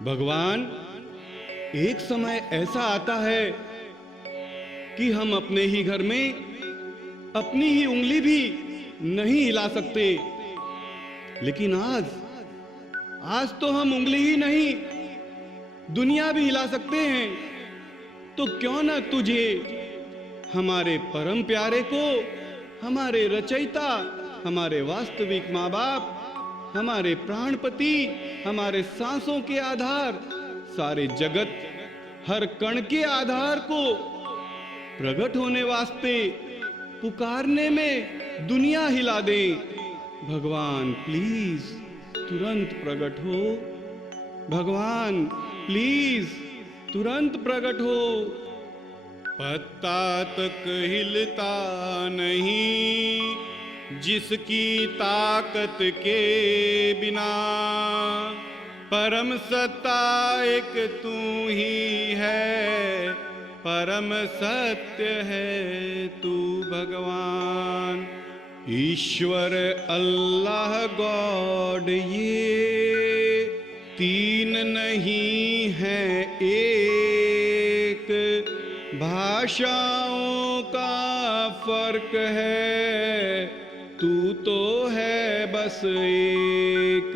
भगवान, एक समय ऐसा आता है कि हम अपने ही घर में अपनी ही उंगली भी नहीं हिला सकते, लेकिन आज तो हम उंगली ही नहीं दुनिया भी हिला सकते हैं। तो क्यों ना तुझे, हमारे परम प्यारे को, हमारे रचयिता, हमारे वास्तविक माँ बाप, हमारे प्राणपति, हमारे सांसों के आधार, सारे जगत हर कण के आधार को प्रकट होने वास्ते पुकारने में दुनिया हिला दे। भगवान प्लीज तुरंत प्रकट हो। भगवान प्लीज तुरंत प्रकट हो। पत्ता तक हिलता नहीं जिसकी ताकत के बिना, परम सत्ता एक तू ही है, परम सत्य है तू भगवान। ईश्वर अल्लाह गॉड ये तीन नहीं है एक, भाषाओं का फर्क है, तू तो है बस एक।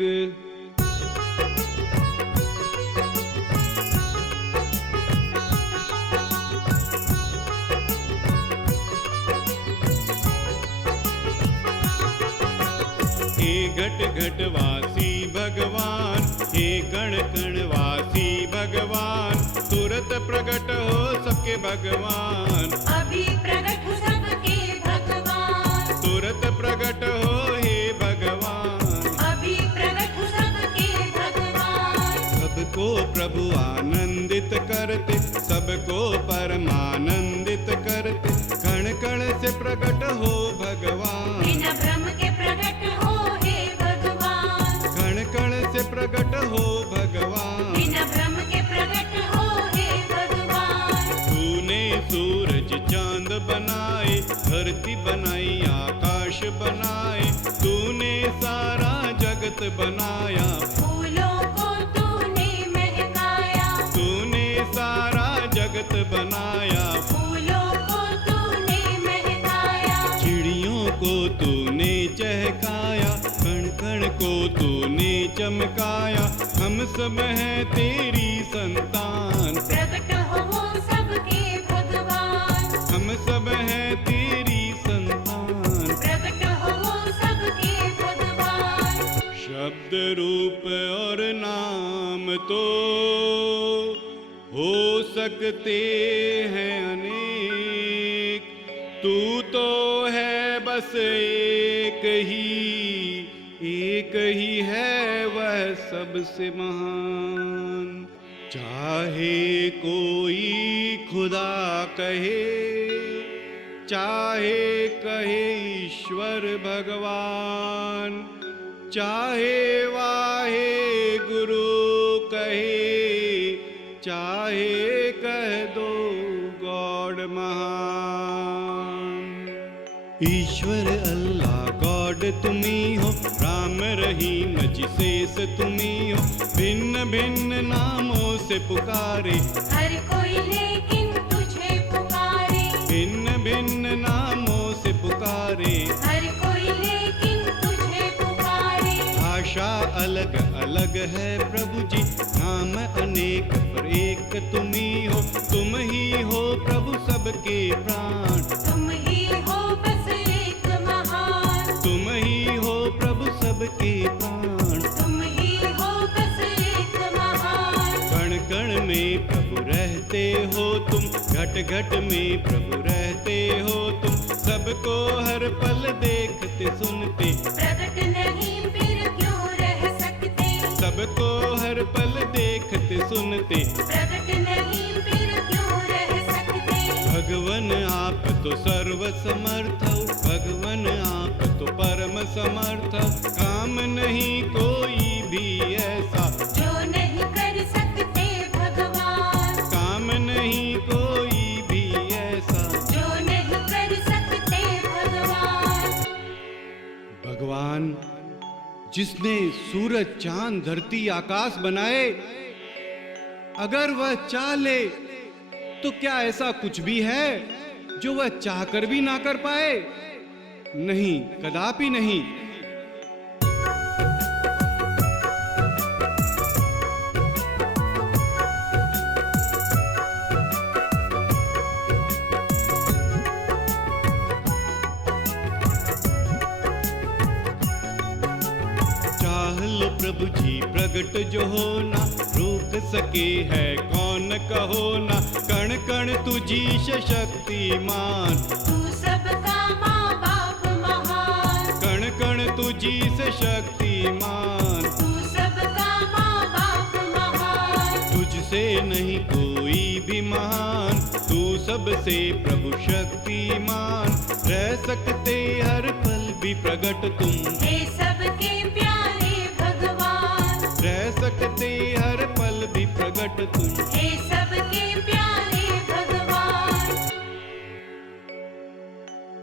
हे घट घट वासी भगवान, हे कण कण वासी भगवान, तुरंत प्रकट हो सबके भगवान। अभी प्रकट हो सबके भगवान, तुरंत प्रकट हो हे भगवान। अभी प्रकट हो सबके भगवान। सबको प्रभु आनंदित करते, सबको परमानंदित करते, कण कण से प्रकट हो भगवान। बिना भ्रम के प्रकट हो हे भगवान, कण कण से प्रकट हो भगवान। बिना भ्रम के प्रकट हो हे भगवान। तूने सूरज चांद बनाए, धरती बनाई आकाश बनाए, तूने सारा जगत बनाया। फूलों को तूने महकाया, तूने सारा जगत बनाया। फूलों को तूने महकाया। चिड़ियों को तूने चहकाया, कण कण को तूने चमकाया, हम सब हैं तेरी संतान। प्रकट हो वो सबके भगवान, हम सब हैं तेरी संतान। प्रकट हो वो सबके भगवान। शब्द रूप और नाम तो हो सकते हैं अनेक, तू तो है बस एक ही है वह सबसे महान। चाहे कोई खुदा कहे, चाहे कहे ईश्वर भगवान, चाहे वाहे गुरु कहे, चाहे कह दो गॉड महान। ईश्वर अल्लाह गॉड तुम्ही हो, राम रहीम जिसेस तुम्ही हो, भिन्न भिन्न नामों से पुकारे, हर कोई लेकिन तुझे पुकारे, भिन्न भिन्न नामों से पुकारे। हर कोई लेकिन तुझे पुकारे। भाषा अलग अलग है प्रभु जी, नाम अनेक पर एक तुम्ही हो, तुम ही हो प्रभु सबके प्राण। तुम ही हो बस एक महान, तुम ही हो प्रभु सबके प्राण। तुम ही हो बस एक महान। कण कण में प्रभु रहते हो तुम, घट घट में प्रभु रहते हो तुम, सबको हर पल देखते सुनते, प्रकट नहीं फिर क्यों रह सकते, सबको हर पल देखते सुनते। प्रकट नहीं फिर क्यों रह सकते। भगवन आप तो सर्व समर्थ हो, भगवन आप तो परम समर्थ हो, काम नहीं कोई भी ऐसा जो नहीं कर सकते भगवान, काम नहीं कोई भी ऐसा। जो नहीं कर सकते भगवान। भगवान जिसने सूरज चांद धरती आकाश बनाए, अगर वह चाह ले तो क्या ऐसा कुछ भी है जो वह चाहकर भी ना कर पाए? नहीं, कदापि नहीं। चाह लो प्रभु जी प्रगट जो होना, रोक सके है कौन कहो ना। कण कण तुझीश शक्तिमान, तू सबका माँ बाप महान। कण कण तुझीश शक्तिमान। तू सबका माँ बाप महान। तुझसे नहीं कोई भी महान, तू सबसे प्रभु शक्तिमान। रह सकते हर पल भी प्रगट तुम, हे सबके प्यारे भगवान। रह सकते हर पल भी प्रगट तुम। हे सबके प्यारे भगवान।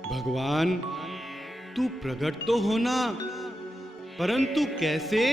भगवान तू प्रकट तो होना, परंतु कैसे?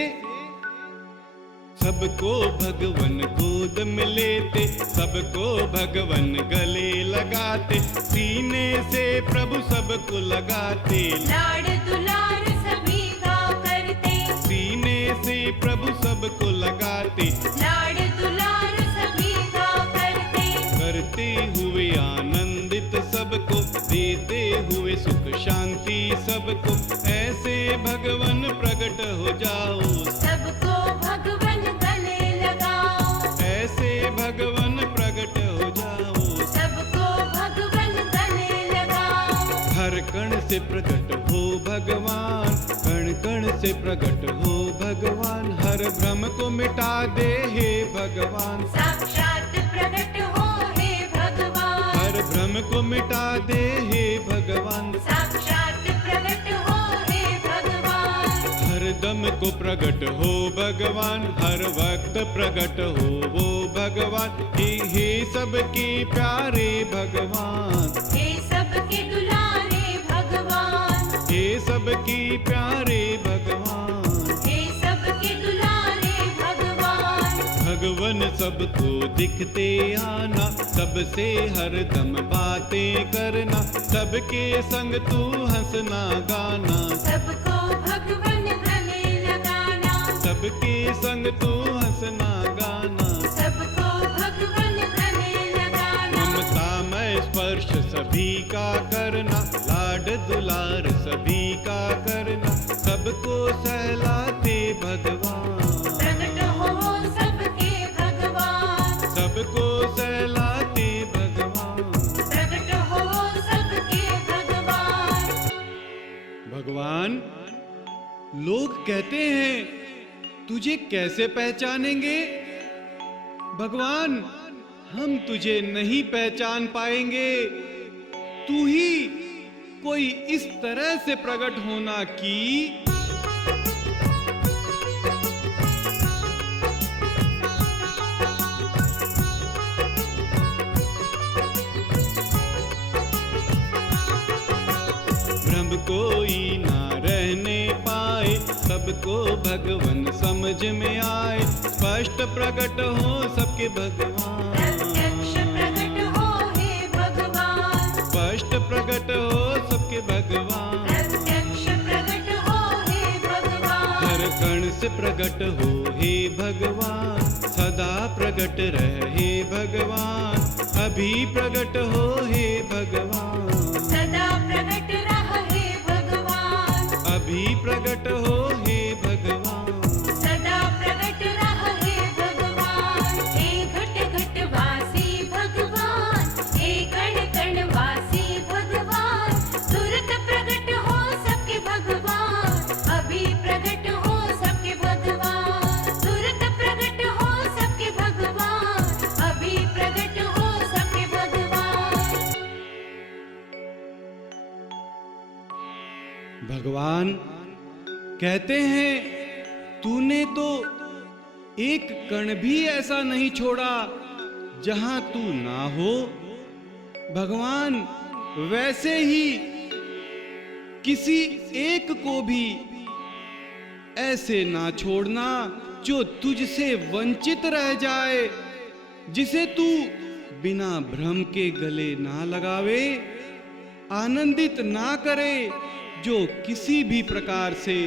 सबको भगवन गोद में लेते, सबको भगवन गले लगाते, सीने से प्रभु सबको लगाते। लाड दुलार सभी का करते, सीने से प्रभु सबको लगाते, लाड दुलार सभी का करते। करते हुए आनंदित सबको, देते हुए सुख शांति सबको। ऐसे भगवन प्रकट हो जाओ, सबको भगवन गले लगाओ। ऐसे भगवन प्रकट हो जाओ। सबको भगवन गले लगाओ। हर कण से प्रकट हो भगवान, कण कण से प्रकट हो भगवान। हर भ्रम को मिटा दे हे भगवान, साक्षात प्रकट हो हे भगवान। हर भ्रम को मिटा दे हे भगवान। साक्षात प्रकट हो हे भगवान। हर दम को प्रकट हो भगवान, हर वक्त प्रकट हो वो भगवान। हे सबके प्यारे भगवान, हे सबके दुलारे भगवान। हे सबके प्यारे भगवान। हे सबके दुलारे भगवान। भगवन सबको दिखते आना, सबसे हर दम बातें करना। सबके संग तू हंसना गाना, सबको भगवन गले लगाना। सबके संग तू हंसना गाना। सबको भगवन गले लगाना। ममता में स्पर्श सभी का करना, लाड दुलार सभी का करना। सबको सहलाते भगवान, प्रकट हो सबके भगवान। सबको सहलाते भगवान। प्रकट हो सबके भगवान। भगवान लोग कहते हैं तुझे कैसे पहचानेंगे? भगवान हम तुझे नहीं पहचान पाएंगे। तू ही कोई इस तरह से प्रकट होना कि भ्रम कोई ना रहने पाए, सबको भगवन समझ में आए। स्पष्ट प्रकट हो सबके भगवान, प्रत्यक्ष प्रकट हो हे भगवान। स्पष्ट प्रकट हो सबके भगवान। प्रत्यक्ष प्रकट हो हे भगवान। हर कण से प्रकट हो हे भगवान, सदा प्रकट रहे भगवान। अभी प्रकट हो हे भगवान, सदा प्रकट रहे भगवान। अभी प्रकट हो हे भगवान। सदा प्रकट रहे भगवान। हे घट घट वासी भगवान। हे कण कण वासी भगवान। तुरंत प्रकट हो सबके भगवान। अभी प्रकट हो सबके भगवान। तुरंत प्रकट हो सबके भगवान। अभी प्रकट हो सबके भगवान। भगवान कहते हैं तूने तो एक कण भी ऐसा नहीं छोड़ा जहां तू ना हो। भगवान वैसे ही किसी एक को भी ऐसे ना छोड़ना जो तुझसे वंचित रह जाए। जिसे तू बिना भ्रम के गले ना लगावे, आनंदित ना करे, जो किसी भी प्रकार से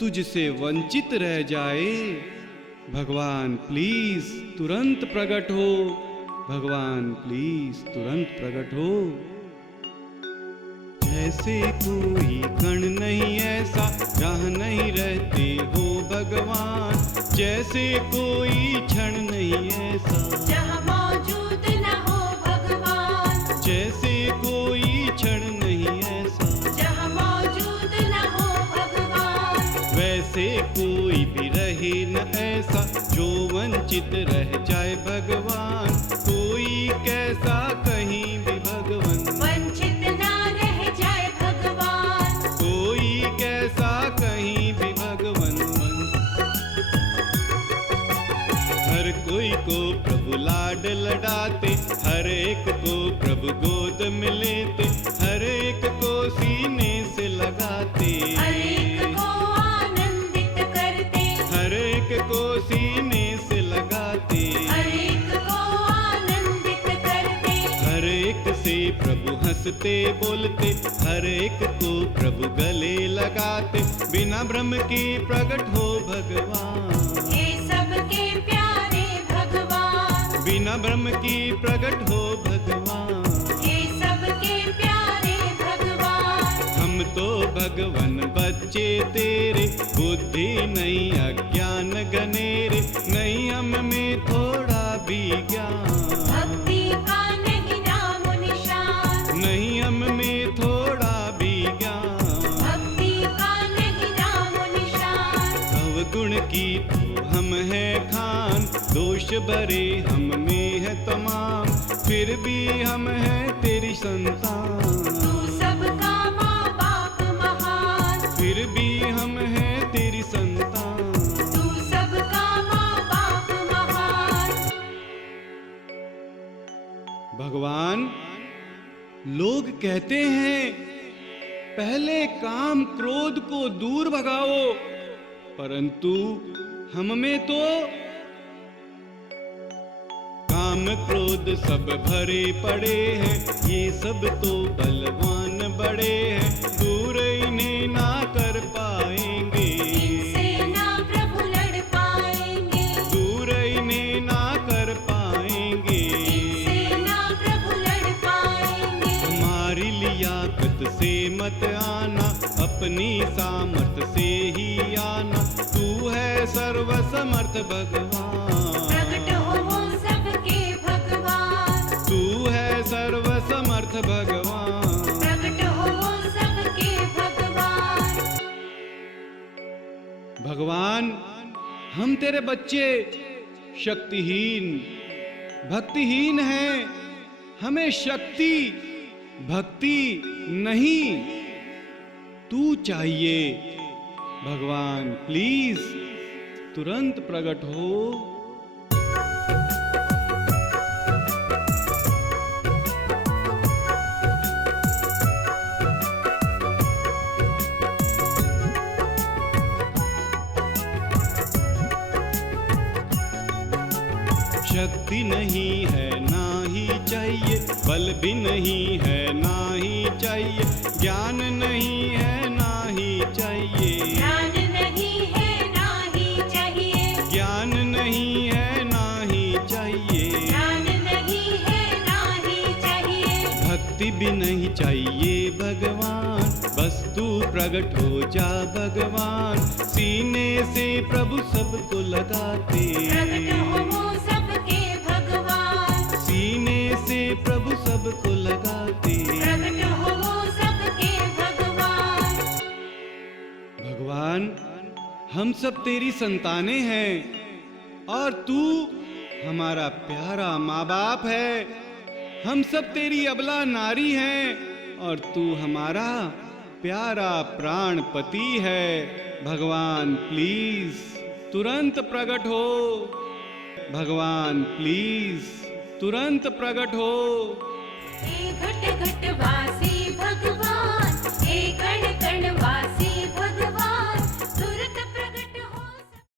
तुझसे वंचित रह जाए। भगवान प्लीज तुरंत प्रकट हो, भगवान प्लीज तुरंत प्रकट हो। जैसे कोई कण नहीं ऐसा जहाँ नहीं रहते हो भगवान, जैसे कोई क्षण नहीं ऐसा जहाँ मौजूद न हो भगवान, जैसे कोई क्षण नहीं ऐसा जहाँ मौजूद न हो भगवान, वैसे कोई भी रहे न ऐसा जो वंचित रह जाए भगवान। कोई कैसा कहीं भी भगवान वंचित ना रह जाए भगवान, कोई कैसा कहीं भी भगवान। हर कोई को प्रभु लाड लडाते, हर एक को प्रभु गोद में लेते, हर एक को सीने से लगाते, हर एक को आनंदित करते, हर एक को सीने से लगाते, हर एक को आनंदित करते, हर एक से प्रभु हंसते बोलते, हर एक को प्रभु गले लगाते। बिना भ्रम के प्रकट हो भगवान, हे सबके प्यारे भगवान, बिना भ्रम की प्रकट हो भगवान। हे सबके प्यारे भगवान, हम तो भगवान बच्चे तेरे, बुद्धि नहीं अज्ञान घनेरे, नहीं हम में थोड़ा भी ज्ञान, भक्ति का नहीं नाम निशान, नहीं हम में थोड़ा भी ज्ञान। भक्ति का नहीं नाम निशान, अवगुण की तो हम हैं खान, दोष भरे हम में है तमाम, फिर भी हम हैं तेरी संतान, तू सबका माँ बाप महान, फिर भी हम हैं तेरी संतान। तू सबका माँ बाप महान। भगवान, लोग कहते हैं पहले काम क्रोध को दूर भगाओ, परंतु हम में तो काम क्रोध सब भरे पड़े हैं, ये सब तो बलवान बड़े हैं, दूर इन्हें ना कर पाएंगे, इनसे ना प्रभु लड़ पाएंगे, दूर इन्हें ना कर पाएंगे। इनसे ना प्रभु लड़ पाएंगे। हमारी लियाकत से मत आना, अपनी सामर्थ से ही आना, तू है सर्वसमर्थ भगवान, प्रकट हो वो सबके भगवान, तू है सर्वसमर्थ भगवान। प्रकट हो वो सबके भगवान। भगवान, हम तेरे बच्चे शक्तिहीन भक्तिहीन हैं, हमें शक्ति भक्ति नहीं तू चाहिए। भगवान प्लीज तुरंत प्रकट हो। शक्ति नहीं है ना ही चाहिए, बल भी नहीं है ना ही चाहिए, ज्ञान नहीं है ना ही चाहिए, ज्ञान नहीं है ना ही चाहिए, ज्ञान नहीं है ना ही चाहिए, ज्ञान नहीं है ना ही चाहिए, भक्ति भी नहीं चाहिए भगवान, बस तू प्रकट हो जा भगवान। सीने से प्रभु सबको लगाते, प्रकट हो वो सबके भगवान, सीने से प्रभु सबको लगाते। प्रकट हो वो सबके भगवान। भगवान, हम सब तेरी संतानें हैं और तू हमारा प्यारा माँ बाप है। हम सब तेरी अबला नारी हैं और तू हमारा प्यारा प्राण पति है। भगवान प्लीज तुरंत प्रकट हो, भगवान प्लीज तुरंत प्रकट हो। हे घट घट